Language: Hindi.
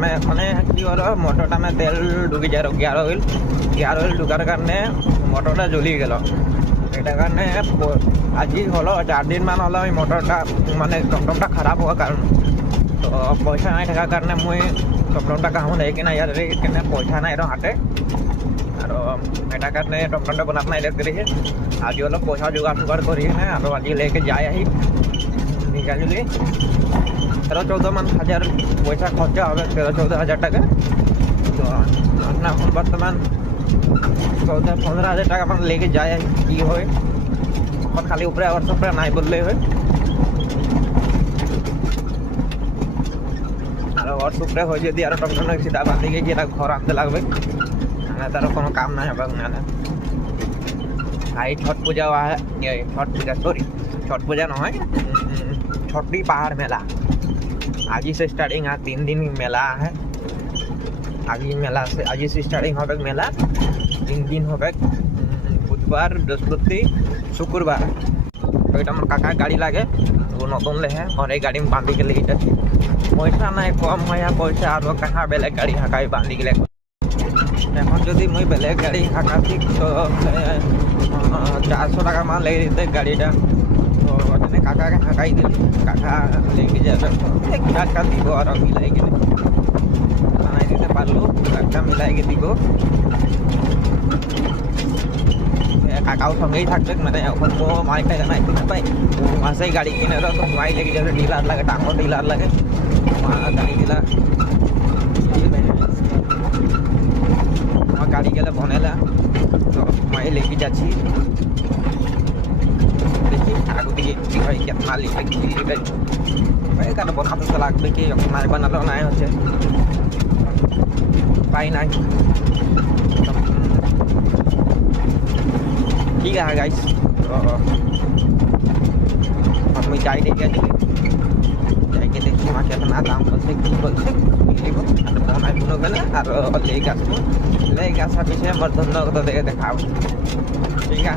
मैं এখানে কি হলো মোটরটা में তেল ঢুকে যায় গিয়ার অয়েল ঢুকার কারণে মোটরটা জ্বলিয়ে গেল। এটা কারণে আজই হলো 4 দিন মান হলো ওই মোটরটা মানে টমটমটা খারাপ হওয়ার কারণ। তো পয়সা নাই থাকার কারণে মুই টমটমটা কাহো নেই কিনা ইয়ার কেনে পয়সা নাই এর হাতে আর এটা কারণে টমটমটা বনাত নাই দেখতে रही आज হলো পয়সা জোগাড় করি না আর আজ लेके যাই আহি নিকাজলি 13-14 মান হাজার পয়সা খরচা হবে 13-14 হাজার টাকা। তো আমরা এখন বর্তমান 14-15 হাজার টাকা মান लेके যাই কি হয় এখন খালি উপরে আবার সব নাই বললেই হয় আর और सुप्रे हो যদি আর টমটম সিধা বাঁধি গিয়ে এটা ঘর আনতে লাগবে না তার কোনো কাম নাই হবে না। ভাই ছট পূজা ছট পূজা সরি ছট পূজা নহয় छठी पहाड़ मेला आज ही से स्टार्टिंग है 3 दिन मेला है। आज ही से स्टार्टिंग হবে मेला 3 दिन হবে বুধবার বৃহস্পতি শুক্রবার। তো এটা আমার কাকা গাড়ি লাগে ও নতুন লেহে और এই গাড়ি বাঁধি গেলে এটা পয়সা নাই কম হয় পয়সা আর কাহা বেলেগ গাড়ি হাঁকাই বাঁধি গেলে এখন যদি মুই বেলেগ গাড়ি হাঁকাতি তো 400 টাকা মান লেগে যেতে গাড়িটা। তো ওখানে কাকাকে হাঁকাই দিলি কাকা লেগে যাবে এক টাকা দিব আর মিলাই গেলে বানাই দিতে পারলো একটা মিলাই গিয়ে দিব কাকাও সঙ্গেই থাকবে মানে এখন মো মাইকটা জানাই কিনা পাই মাসেই গাড়ি কিনে তো মাই লেগে যাবে ডিলার লাগে টাঙ্গো ডিলার লাগে গাড়ি ডিলার আমার গাড়ি গেলে বনেলা তো মাই লেগে যাচ্ছি দেখি আগে দিকে কি হয় কেতনা লিখে কি লিখে এখানে বানাতে তো লাগবে কি এখন নাই বানালো নাই হচ্ছে পাই নাই। ठीक है गाइस तो अब मैं जाई देखिए जाके देखी वहाँ कितना दाम बोलते की बोलते बनाई बुनो गले और लेके आसा पीछे मर्दन तो देखाओ ठीक है।